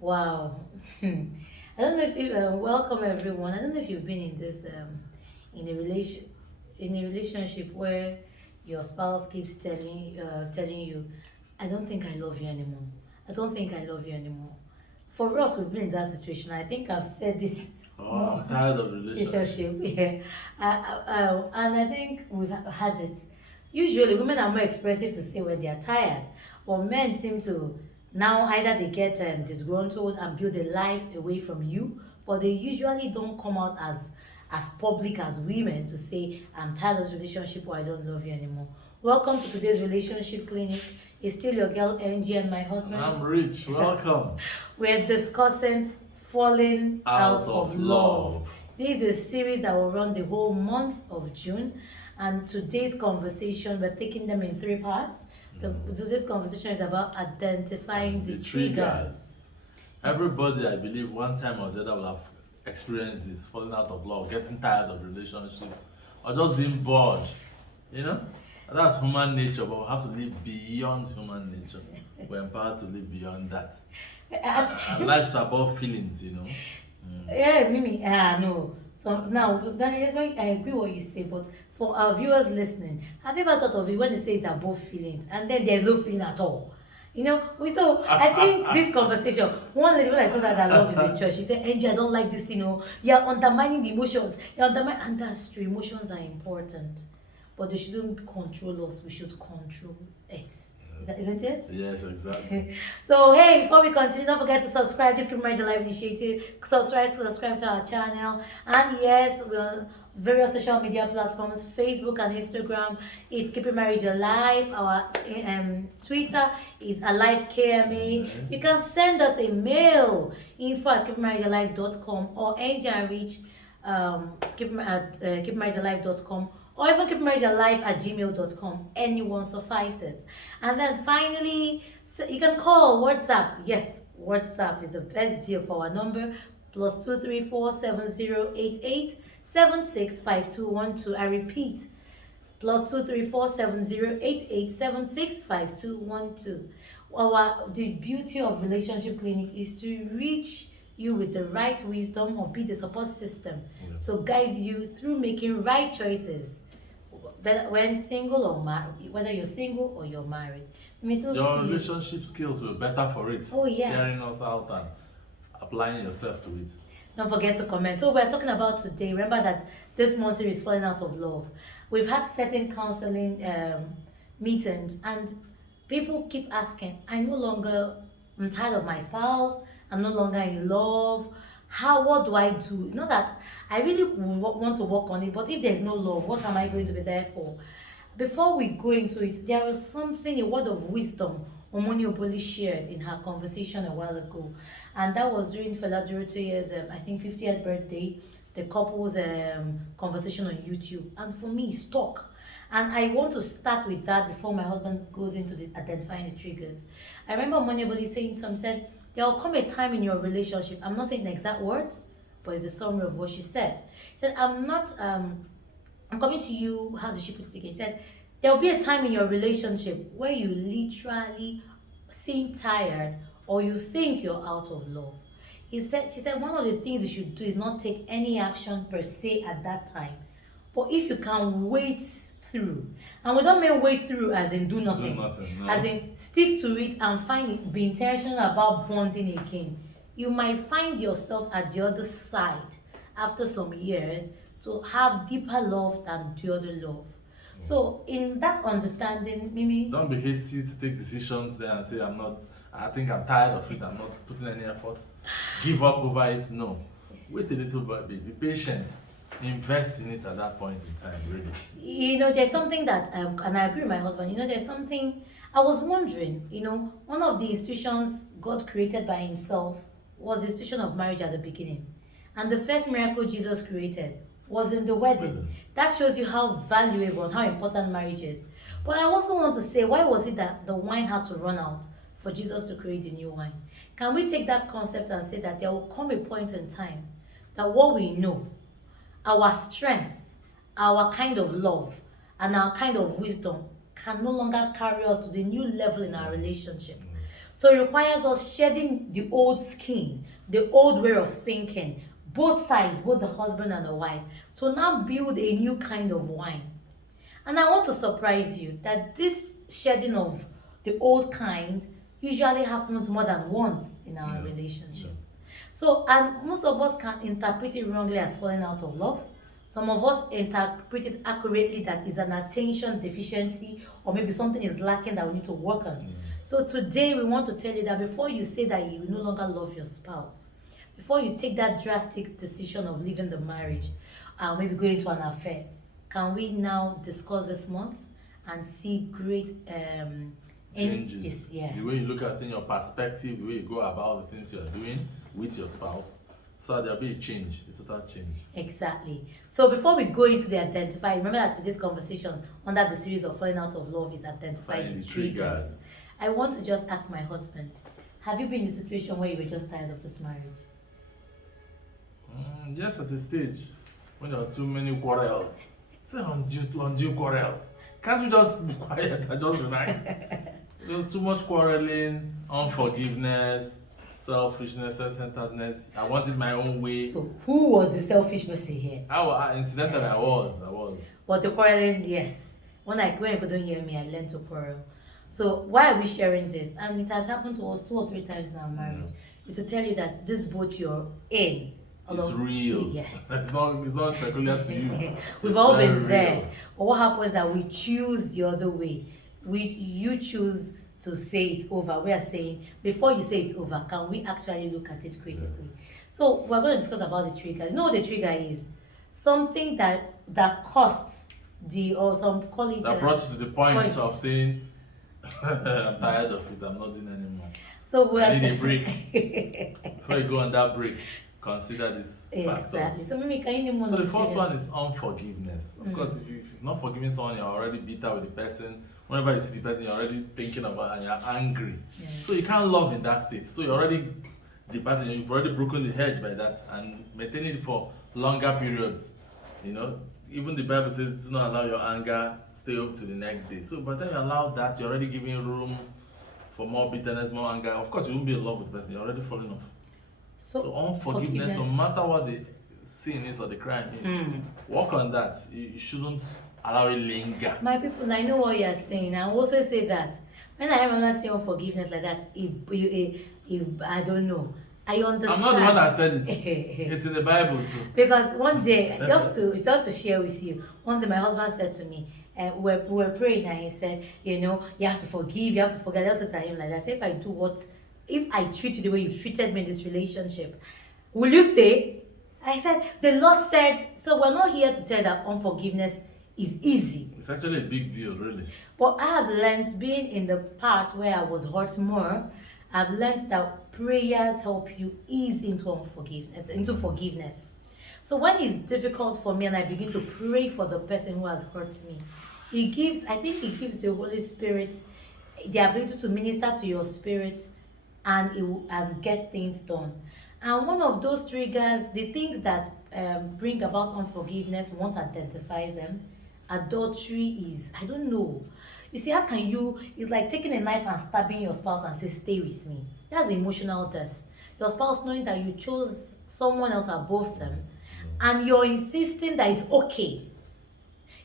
Wow. I don't know if you welcome everyone. I don't know if you've been in this in a relation in a relationship where your spouse keeps telling you, "I don't think I love you anymore. I don't think I love you anymore." For us, we've been in that situation. I think I've said this Oh, more I'm tired of relationship. relationship, yeah. And I think we've had it. Usually, women are more expressive to say when they are tired, but men seem to now either they get disgruntled and build a life away from you, but they usually don't come out as public as women to say, "I'm tired of this relationship," or "I don't love you anymore." Welcome to today's relationship clinic. It's still your girl Angie and my husband. I'm rich. Welcome. We're discussing falling Out of love. This is a series that will run the whole month of June, and today's conversation, we're taking them in three parts. Today's conversation is about identifying the triggers. Everybody, I believe, one time or the other will have experienced this falling out of love, getting tired of relationship, or just being bored. You know, that's human nature, but we have to live beyond human nature. We're empowered to live beyond that. And life's about feelings, you know. Yeah, Mimi, no. So now, I agree what you say, but for our viewers listening, have you ever thought of it when they say it's above feelings and then there's no feeling at all? So I think this conversation, one lady, when I told her that love is a choice, she said, "Angie, I don't like this, you're undermining the emotions. And that's true, emotions are important, but they shouldn't control us, we should control it. Isn't it? Yes, exactly. So hey, before we continue, don't forget to subscribe. This Keepingmarriagealive initiative. Subscribe to our channel. And yes, we're on various social media platforms, Facebook and Instagram. It's Keepingmarriagealive. Our Twitter is 𝐼𝐍𝐆 𝐎𝐅. You can send us a mail, info@keepingmarriagealive.com, or @keepingmarriagealive.com, or even keepingmarriagealive@gmail.com. Anyone suffices. And then finally, you can call WhatsApp. Yes, WhatsApp is the best deal for our number, +234 7088 765212. I repeat, +234 7088 765212. The beauty of relationship clinic is to reach you with the right wisdom, or be the support system to guide you through making right choices, when single or married, whether you're single or you're married. Your relationship skills will be better for it. Oh, yes. Hearing us out and applying yourself to it. Don't forget to comment. So we're talking about today. Remember that this month series is falling out of love. We've had certain counseling meetings, and people keep asking, I'm tired of my spouse. I'm no longer in love. What do I do? It's not that I really want to work on it, but if there's no love, what am I going to be there for? Before we go into it, there was something, a word of wisdom Omoni Oboli shared in her conversation a while ago, and that was during Fela Durotoye's, I think, 50th birthday, the couple's conversation on YouTube, and for me, it stuck. And I want to start with that before my husband goes into the identifying the triggers. I remember Omoni Oboli saying said, "There will come a time in your relationship," I'm not saying the exact words, but it's the summary of what she said. She said, I'm coming to you, how did she put it again? She said, "There will be a time in your relationship where you literally seem tired, or you think you're out of love." She said, one of the things you should do is not take any action per se at that time. But if you can wait through, and we don't mean wait through as in do nothing, No. as in stick to it and be intentional about bonding again, you might find yourself at the other side after some years to have deeper love than the other love. So in that understanding, Mimi, don't be hasty to take decisions there and say, I think I'm tired of it, I'm not putting any effort, give up over it. No, wait a little bit, be patient, invest in it at that point in time, really. There's something that and I agree with my husband, there's something I was wondering. One of the institutions God created by himself was the institution of marriage at the beginning, and the first miracle Jesus created was in the wedding. That shows you how valuable and how important marriage is. But I also want to say, why was it that the wine had to run out for Jesus to create the new wine? Can we take that concept and say that there will come a point in time that what we know, our strength, our kind of love, and our kind of wisdom can no longer carry us to the new level in our relationship? So it requires us shedding the old skin, the old way of thinking, both sides, both the husband and the wife, to now build a new kind of wine. And I want to surprise you that this shedding of the old kind usually happens more than once in our relationship. So, and most of us can interpret it wrongly as falling out of love. Some of us interpret it accurately that is an attention deficiency, or maybe something is lacking that we need to work on. So today we want to tell you that before you say that you no longer love your spouse, before you take that drastic decision of leaving the marriage, maybe going into an affair, can we now discuss this month and see great changes? Yes. The way you look at things, your perspective, the way you go about the things you're doing with your spouse. So there'll be a change, a total change. Exactly. So before we go into the identify, remember that today's conversation under the series of falling out of love is identifying the triggers. I want to just ask my husband, have you been in a situation where you were just tired of this marriage? Just at the stage when there was too many quarrels. Say undue quarrels. Can't we just be quiet and just relax? There was too much quarreling, unforgiveness, selfishness, self-centeredness. I wanted my own way. So who was the selfish person here? Incidentally, I was. But the quarreling, yes. When you couldn't hear me, I learned to quarrel. So why are we sharing this? And it has happened to us 2 or 3 times in our marriage. It's to tell you that this boat you're in, it's real. Yes. It's not peculiar to you. We've all been there. But what happens is that we choose the other way. You choose to say it's over. We are saying, before you say it's over, can we actually look at it critically? Yes. So we're going to discuss about the triggers. You know what the trigger is? Something that costs or some call it... That brought you to the point of saying, I'm tired of it, I'm not doing anymore. So I need a break. Before you go on that break, consider this exactly. factors. So maybe can you So the first one is unforgiveness. Of course, if you're not forgiving someone, you're already bitter with the person. Whenever you see the person, you're already thinking about and you're angry. So you can't love in that state. So you're already departing. You've already broken the hedge by that and maintaining it for longer periods. You know, even the Bible says, do not allow your anger stay over to the next day. So by the time you allow that, you're already giving room for more bitterness, more anger. Of course, you won't be in love with the person. You're already falling off. So unforgiveness, no matter what the sin is or the crime is, work on that. You shouldn't allow it linger. My people, I know what you are saying. I also say that when I hear Mama say unforgiveness like that, if I don't know, I understand. I'm not the one that said it. It's in the Bible too. Because one day, just to share with you, one day my husband said to me, we were praying and he said, you know, you have to forgive, you have to forget. I just looked at him like that. I said, if I treat you the way you've treated me in this relationship, will you stay? I said, the Lord said, so we're not here to tell that unforgiveness is easy. It's actually a big deal, really. But I have learned, being in the part where I was hurt more, I've learned that prayers help you ease into forgiveness. So when it's difficult for me and I begin to pray for the person who has hurt me, I think it gives the Holy Spirit the ability to minister to your spirit and get things done. And one of those triggers, the things that bring about unforgiveness, once identify them, adultery is, I don't know. You see, how can it's like taking a knife and stabbing your spouse and say, stay with me. That's emotional death. Your spouse knowing that you chose someone else above them, and you're insisting that it's okay.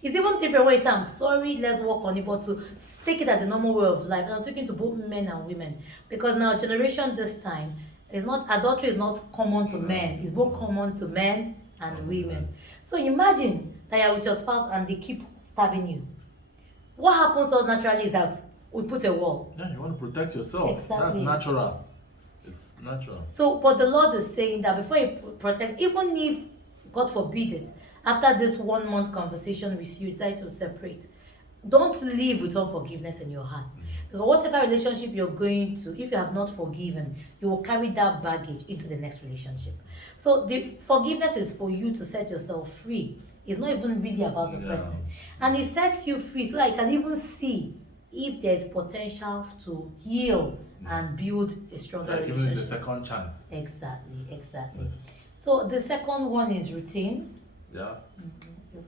It's even different when you say, I'm sorry, let's work on it, but to take it as a normal way of life. And I'm speaking to both men and women, because now generation this time, adultery is not common to men, it's both common to men and women. So imagine that you're with your spouse and they keep stabbing you. What happens to us naturally is that we put a wall. Yeah, you want to protect yourself. Exactly. That's natural. It's natural. So, but the Lord is saying that before you protect, even if, God forbid it, after this 1 month conversation with you, decide to separate, don't live with unforgiveness in your heart. Because whatever relationship you're going to, if you have not forgiven, you will carry that baggage into the next relationship. So the forgiveness is for you to set yourself free. It's not even really about the person. And it sets you free so I can even see if there's potential to heal and build a stronger relationship. Giving it a second chance. Exactly. Yes. So the second one is routine. Yeah.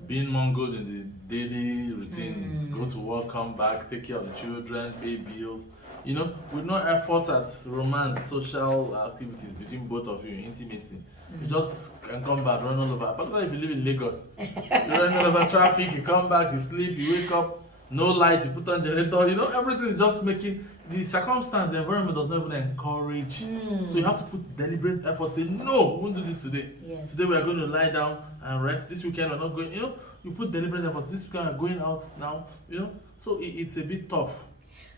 Being mongoed in the daily routines, go to work, come back, take care of the children, pay bills, You know, with no efforts at romance, social activities between both of you, intimacy, you just can come back, run all over. Particularly if you live in Lagos, you run all over traffic, you come back, you sleep, you wake up, no light, you put on generator, you know, everything is just making the circumstance, the environment does not even encourage. So you have to put deliberate effort, say, no, we won't do this today. Yes. Today we are going to lie down and rest. This weekend we're not going, you know, you put deliberate effort. This weekend we're going out now, you know. So it's a bit tough.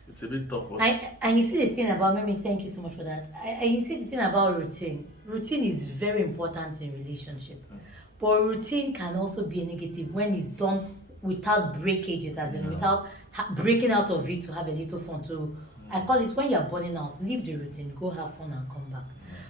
It's a bit tough. And you see the thing about, Mimi, thank you so much for that. And you see the thing about routine. Routine is very important in relationship. But routine can also be a negative when it's done without breakages, as in without breaking out of it to have a little fun. So I call it when you're burning out, leave the routine, go have fun and come back.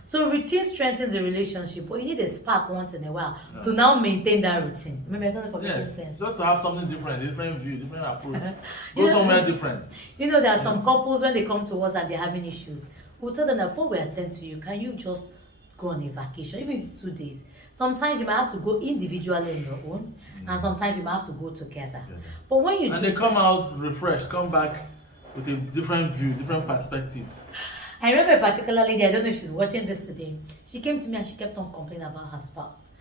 So routine strengthens the relationship, but you need a spark once in a while to now maintain that routine. Maybe I don't know if it makes sense. Just to have something different, different view, different approach. Go somewhere different. You know, there are some couples when they come to us and they're having issues. We'll tell them that before we attend to you, can you just go on a vacation, even if it's 2 days? Sometimes you might have to go individually on your own, and sometimes you might have to go together. But when you they come out refreshed, come back with a different view, different perspective. I remember a particular lady, I don't know if she's watching this today. She came to me and she kept on complaining about her spouse.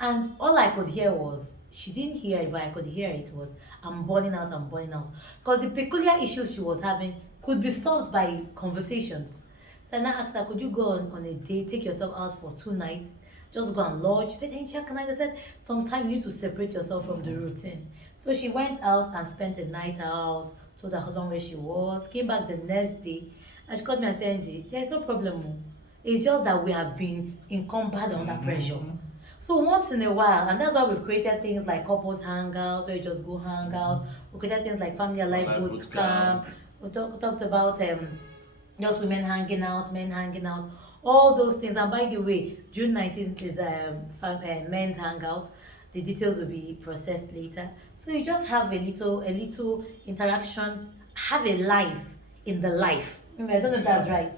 And all I could hear was, she didn't hear it, but I could hear it was, I'm burning out, I'm burning out. Because the peculiar issues she was having could be solved by conversations. So I now asked her, could you go on a date, take yourself out for 2 nights, just go and lodge? She said, hey, Jack, I said, sometimes you need to separate yourself from the routine. So she went out and spent a night out, told her husband where she was, came back the next day, and she called me and said, Angie, there is no problem. It's just that we have been encumbered under pressure. So once in a while, and that's why we've created things like couples hangouts, where you just go hang out. We created things like family alive boot camp. We talked about just women hanging out, men hanging out, all those things. And by the way, June 19th is men's hangout. The details will be processed later. So you just have a little interaction, have a life in the life. I don't know if that's right.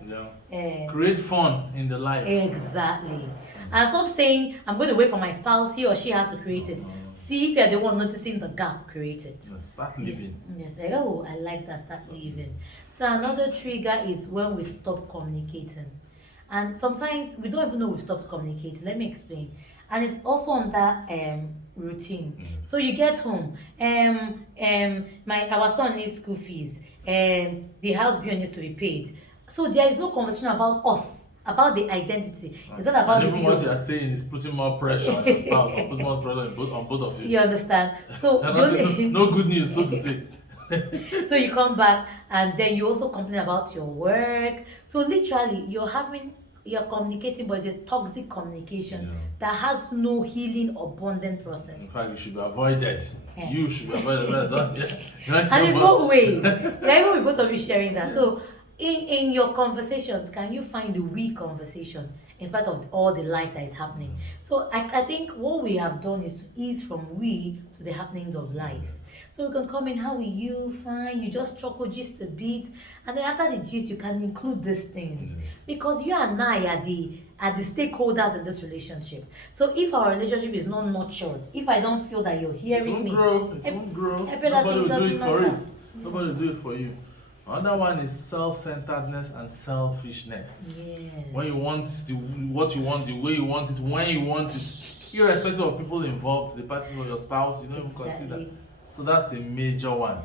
Create fun in the life. Exactly. And stop saying, I'm going to wait for my spouse, he or she has to create it. See if you're the one noticing the gap, create it. Start living. Yes. Oh, I like that, start living. So another trigger is when we stop communicating. And sometimes we don't even know we've stopped communicating. Let me explain. And it's also on that routine. So you get home, our son needs school fees, the house bill needs to be paid. So there is no conversation about us, about the identity. It's not about the bills. What you are saying is putting more pressure on your spouse, or putting more pressure on both of you. You understand? So no good news, so to say. So you come back and then you also complain about your work. So literally you're communicating, but it's a toxic communication that has no healing or bonding process. In fact, you should be avoided. You should be avoided. And there's no way. Even with both of you sharing that. So in your conversations, can you find the we conversation in spite of all the life that is happening? So I think what we have done is to ease from we to the happenings of life. So we can come in, how are you? Fine. You just chuckle, gist a bit, and then after the gist, you can include these things because you and I are the stakeholders in this relationship. So if our relationship is not nurtured, if I don't feel that you're hearing me, it won't grow. Nobody will do it for it. Nobody will do it for you. Another one is self-centeredness and selfishness. Yes. When you want what you want, the way you want it, when you want it, irrespective of people involved, the parties of your spouse, you don't even consider. So that's a major one.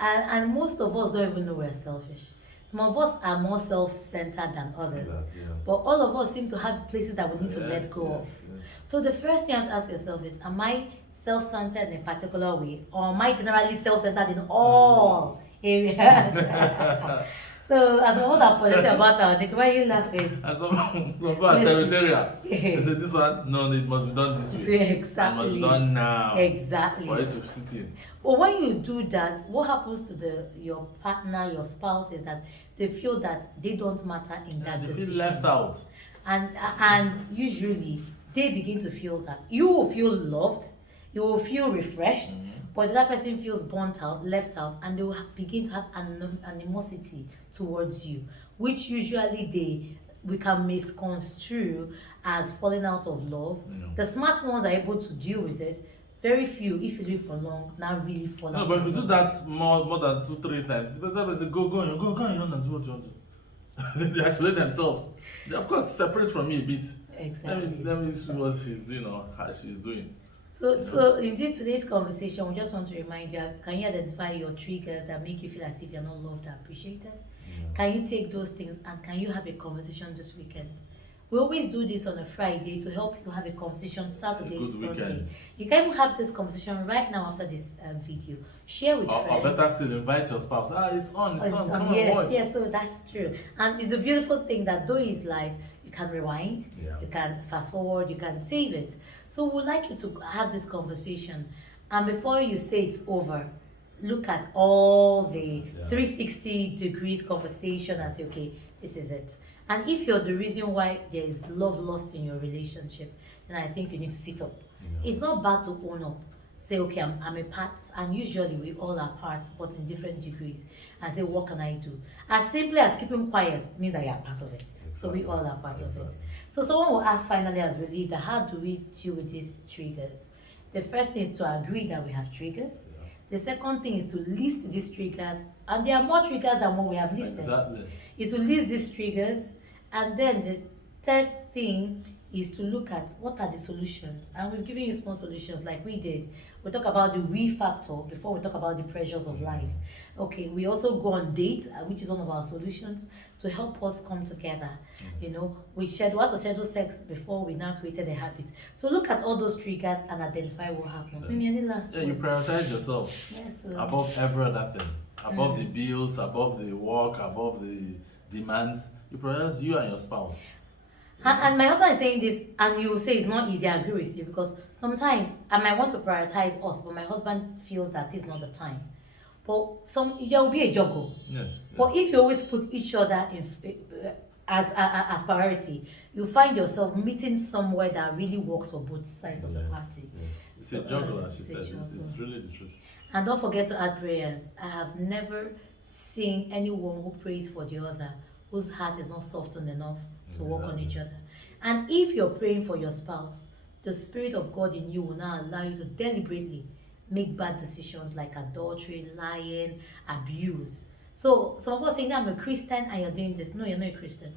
And most of us don't even know we're selfish. Some of us are more self-centered than others. But all of us seem to have places that we need to let go of. So the first thing you have to ask yourself is, am I self-centered in a particular way? Or am I generally self-centered in all areas? So, as some of us are positive about our nature, why are you laughing? And some people are territorial. They say, this one, no, it must be done this way. Exactly. It must be done now. Exactly. For it to sit in. But when you do that, what happens to your partner, your spouse, is that they feel that they don't matter in that decision. They feel left out. And usually, they begin to feel that. You will feel loved, you will feel refreshed, but the other person feels burnt out, left out, and they will begin to have animosity towards you, which usually we can misconstrue as falling out of love. The smart ones are able to deal with it. Very few, if you live for long, now really fall No, out. but if of you do love. that more than 2-3 times, the person will say, go on, you want to do what you want to. They isolate themselves. They, of course, separate from me a bit. Exactly. Let me see what she's doing or how she's doing. So in today's conversation, we just want to remind you: can you identify your triggers that make you feel as if you're not loved or appreciated? Can you take those things and can you have a conversation this weekend? We always do this on a Friday to help you have a conversation Saturday, Sunday. Weekend. You can even have this conversation right now after this video. Share with friends. Or better still, invite your spouse. It's on, come on, watch. Yes, so that's true. And it's a beautiful thing that though it's live, you can rewind, you can fast forward, you can save it. So we'd like you to have this conversation. And before you say it's over, look at all the 360 degrees conversation and say, okay, this is it. And if you're the reason why there is love lost in your relationship, then I think you need to sit up. It's not bad to own up. Say, okay, I'm a part, and usually we all are parts, but in different degrees. And say, what can I do? As simply as keeping quiet means that you're part of it. So we all are part of it. So someone will ask finally as we leave, that how do we deal with these triggers? The first thing is to agree that we have triggers. The second thing is to list these triggers, and there are more triggers than what we have listed. Exactly. Is to list these triggers, and then the third thing is to look at what are the solutions. And we've given you small solutions like we did. We talk about the we factor before we talk about the pressures of life. Okay, we also go on dates, which is one of our solutions to help us come together. You know, we schedule how to schedule sex before we now created a habit. So look at all those triggers and identify what happens. Maybe any last you prioritize yourself above every other thing. Above the bills, above the work, above the demands. You prioritize you and your spouse. And my husband is saying this, and you will say it's not easy. I agree with you, because sometimes I might want to prioritize us, but my husband feels that it's not the time. But there will be a juggle. Yes. But if you always put each other as priority, you find yourself meeting somewhere that really works for both sides of the party. Yes. It's a juggle, as she said. It's really the truth. And don't forget to add prayers. I have never seen anyone who prays for the other whose heart is not softened enough to work on each other. And if you're praying for your spouse, the Spirit of God in you will not allow you to deliberately make bad decisions like adultery, lying, abuse. So some of us saying that I'm a Christian and you're doing this. No, you're not a Christian.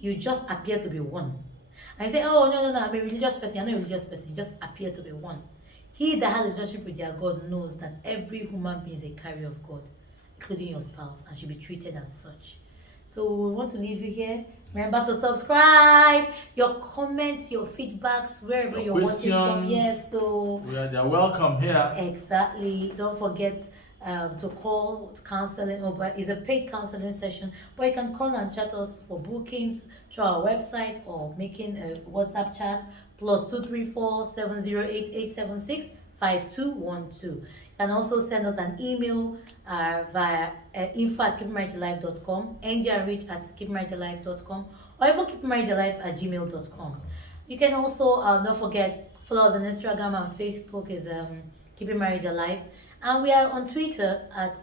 You just appear to be one. And you say, oh, no, I'm a religious person. You're not a religious person. You just appear to be one. He that has a relationship with their God knows that every human being is a carrier of God, including your spouse, and should be treated as such. So we want to leave you here. Remember to subscribe. Your comments, your feedbacks, wherever you're watching from. Yes, so they're welcome here. Exactly. Don't forget to call counseling. But it's a paid counseling session. But you can call and chat us for bookings through our website or making a WhatsApp chat +234 708876 5212. You can also send us an email via info@keepingmarriagealive.com, ngRich@keepingmarriagealive.com, or even keepingmarriagealive@gmail.com. You can also, don't forget, follow us on Instagram and Facebook is Keeping Marriage Alive. And we are on Twitter at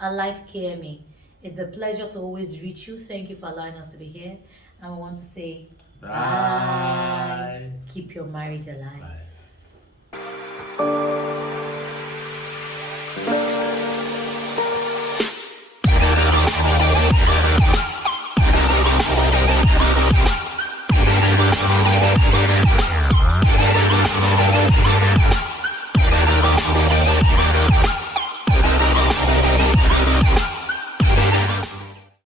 @AliveKMA. It's a pleasure to always reach you. Thank you for allowing us to be here. And we want to say bye. Keep your marriage alive. Bye.